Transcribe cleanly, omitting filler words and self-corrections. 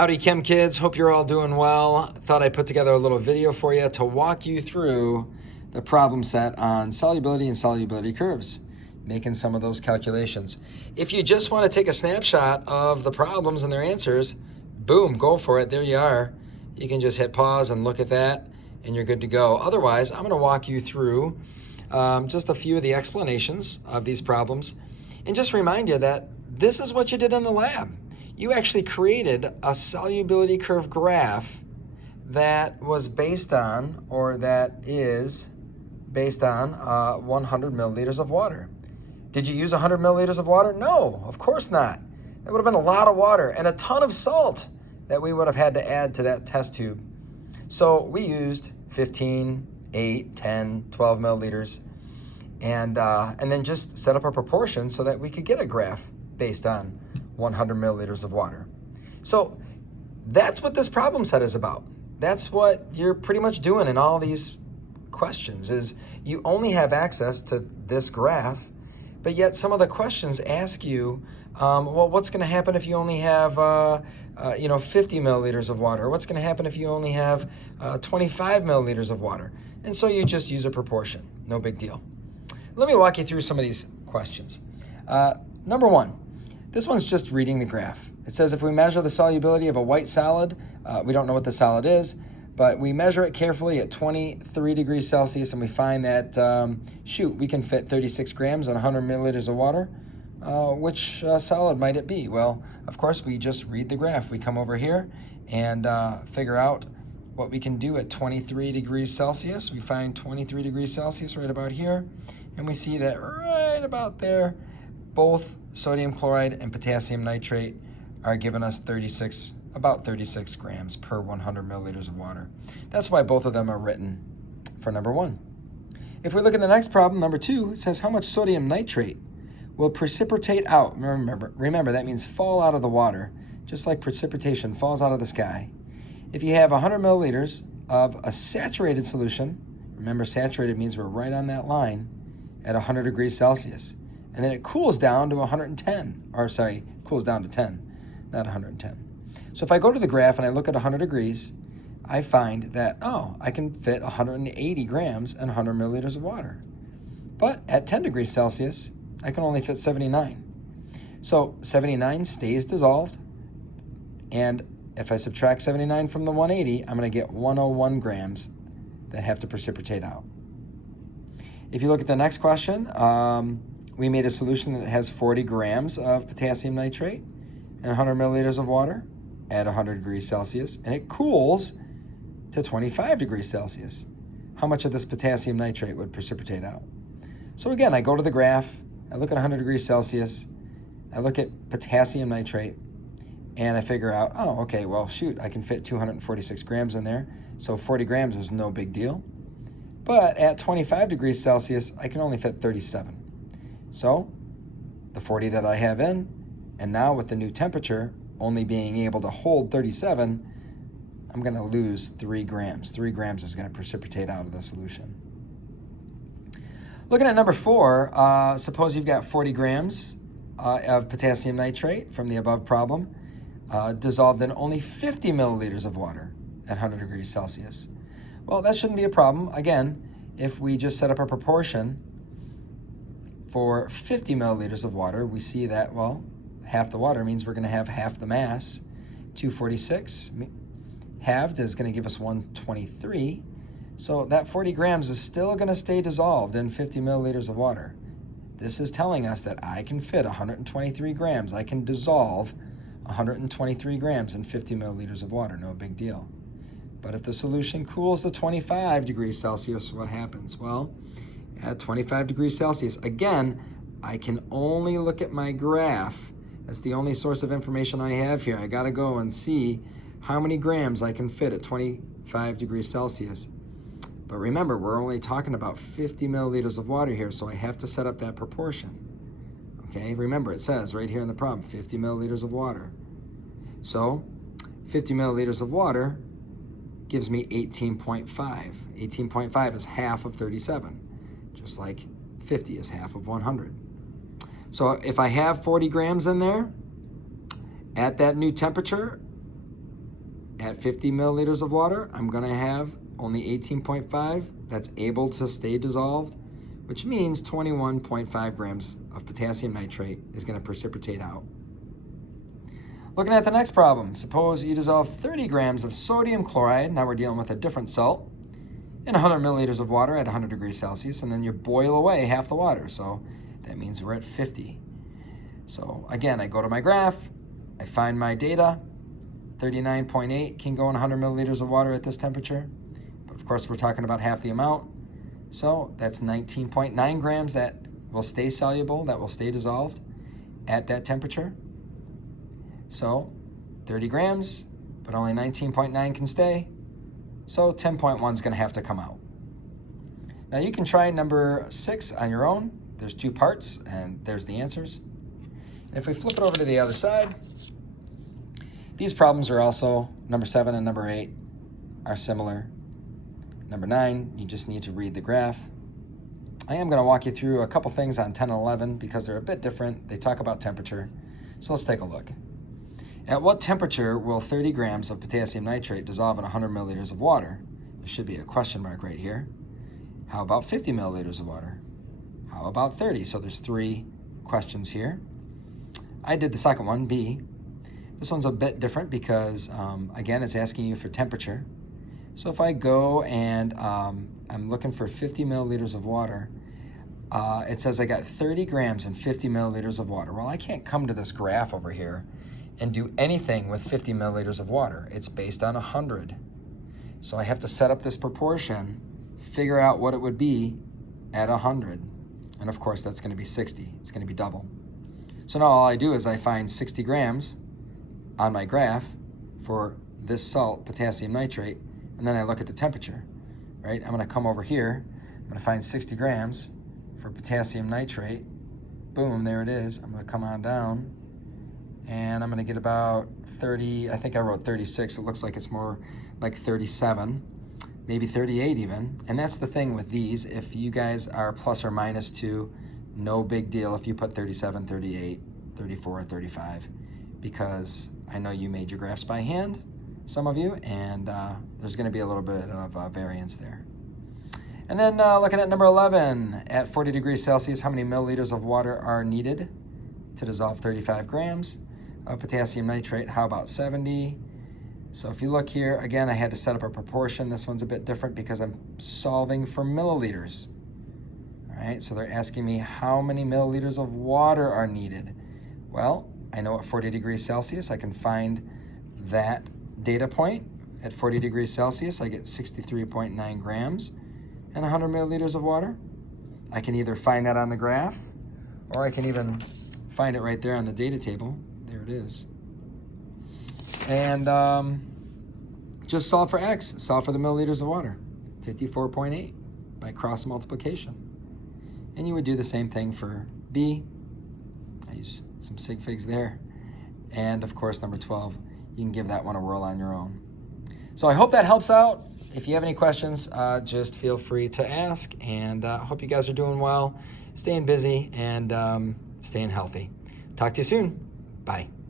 Howdy Chem kids, hope you're all doing well. Thought I'd put together a little video for you to walk you through the problem set on solubility and solubility curves, making some of those calculations. If you just want to take a snapshot of the problems and their answers, boom, go for it, there you are. You can just hit pause and look at that and you're good to go. Otherwise, I'm going to walk you through just a few of the explanations of these problems and just remind you that this is what you did in the lab. You actually created a solubility curve graph that was based on, or that is based on 100 milliliters of water. Did you use 100 milliliters of water? No, of course not. That would have been a lot of water and a ton of salt that we would have had to add to that test tube. So we used 15, 8, 10, 12 milliliters and then just set up a proportion so that we could get a graph based on 100 milliliters of water. So that's what this problem set is about. That's what you're pretty much doing in all these questions, is you only have access to this graph, but yet some of the questions ask you, well, what's going to happen if you only have 50 milliliters of water? Or what's going to happen if you only have 25 milliliters of water? And so you just use a proportion. No big deal. Let me walk you through some of these questions. Number one. This one's just reading the graph. It says if we measure the solubility of a white solid, we don't know what the solid is, but we measure it carefully at 23 degrees Celsius and we find that, we can fit 36 grams on 100 milliliters of water. Which solid might it be? Well, of course, we just read the graph. We come over here and figure out what we can do at 23 degrees Celsius. We find 23 degrees Celsius right about here, and we see that right about there, both sodium chloride and potassium nitrate are giving us about 36 grams per 100 milliliters of water. That's why both of them are written for number one. If we look at the next problem, number two, it says how much sodium nitrate will precipitate out. Remember, that means fall out of the water, just like precipitation falls out of the sky. If you have 100 milliliters of a saturated solution, remember saturated means we're right on that line at 100 degrees Celsius. And then it cools down to cools down to 10, not 110. So if I go to the graph and I look at 100 degrees, I find that, I can fit 180 grams and 100 milliliters of water. But at 10 degrees Celsius, I can only fit 79. So 79 stays dissolved, and if I subtract 79 from the 180, I'm going to get 101 grams that have to precipitate out. If you look at the next question, we made a solution that has 40 grams of potassium nitrate and 100 milliliters of water at 100 degrees Celsius, and it cools to 25 degrees Celsius. How much of this potassium nitrate would precipitate out? So again, I go to the graph, I look at 100 degrees Celsius, I look at potassium nitrate, and I figure out, I can fit 246 grams in there, so 40 grams is no big deal. But at 25 degrees Celsius, I can only fit 37. So the 40 that I have in, and now with the new temperature only being able to hold 37, I'm going to lose 3 grams. 3 grams is going to precipitate out of the solution. Looking at number 4, suppose you've got 40 grams of potassium nitrate from the above problem, dissolved in only 50 milliliters of water at 100 degrees Celsius. Well, that shouldn't be a problem. Again, if we just set up a proportion for 50 milliliters of water, we see that, half the water means we're going to have half the mass. 246 halved is going to give us 123. So that 40 grams is still going to stay dissolved in 50 milliliters of water. This is telling us that I can fit 123 grams. I can dissolve 123 grams in 50 milliliters of water. No big deal. But if the solution cools to 25 degrees Celsius, what happens? Well, at 25 degrees Celsius, again, I can only look at my graph. That's the only source of information I have here. I got to go and see how many grams I can fit at 25 degrees Celsius. But remember, we're only talking about 50 milliliters of water here, so I have to set up that proportion. Okay, remember, it says right here in the problem, 50 milliliters of water. So 50 milliliters of water gives me 18.5. 18.5 is half of 37. Just like 50 is half of 100. So if I have 40 grams in there, at that new temperature, at 50 milliliters of water, I'm going to have only 18.5 that's able to stay dissolved, which means 21.5 grams of potassium nitrate is going to precipitate out. Looking at the next problem, suppose you dissolve 30 grams of sodium chloride, now we're dealing with a different salt, in 100 milliliters of water at 100 degrees Celsius, and then you boil away half the water, so that means we're at 50. So again, I go to my graph, I find my data, 39.8 can go in 100 milliliters of water at this temperature, but of course we're talking about half the amount, so that's 19.9 grams that will stay soluble, that will stay dissolved at that temperature. So 30 grams, but only 19.9 can stay, so 10.1 is going to have to come out. Now you can try number 6 on your own. There's 2 parts, and there's the answers. And if we flip it over to the other side, these problems are also, number 7 and number 8 are similar. Number 9, you just need to read the graph. I am going to walk you through a couple things on 10 and 11 because they're a bit different. They talk about temperature. So let's take a look. At what temperature will 30 grams of potassium nitrate dissolve in 100 milliliters of water? There should be a question mark right here. How about 50 milliliters of water? How about 30? So there's 3 questions here. I did the second one, B. This one's a bit different because, again, it's asking you for temperature. So if I go and I'm looking for 50 milliliters of water, it says I got 30 grams and 50 milliliters of water. Well, I can't come to this graph over here and do anything with 50 milliliters of water. It's based on 100. So I have to set up this proportion, figure out what it would be at 100. And of course, that's going to be 60. It's going to be double. So now all I do is I find 60 grams on my graph for this salt, potassium nitrate, and then I look at the temperature, right? I'm going to come over here. I'm going to find 60 grams for potassium nitrate. Boom, there it is. I'm going to come on down, and I'm going to get about 30. I think I wrote 36. It looks like it's more like 37, maybe 38 even. And that's the thing with these. If you guys are plus or minus 2, no big deal if you put 37, 38, 34, 35, because I know you made your graphs by hand, some of you, and there's going to be a little bit of variance there. And then looking at number 11, at 40 degrees Celsius, how many milliliters of water are needed to dissolve 35 grams of potassium nitrate? How about 70? So if you look here, again, I had to set up a proportion. This one's a bit different because I'm solving for milliliters. All right, so they're asking me how many milliliters of water are needed. Well, I know at 40 degrees Celsius, I can find that data point. At 40 degrees Celsius, I get 63.9 grams and 100 milliliters of water. I can either find that on the graph, or I can even find it right there on the data table. There it is. And just solve for X, solve for the milliliters of water, 54.8 by cross multiplication. And you would do the same thing for B. I use some sig figs there. And of course, number 12, you can give that one a whirl on your own. So I hope that helps out. If you have any questions, just feel free to ask. And I hope you guys are doing well, staying busy, and staying healthy. Talk to you soon. Bye.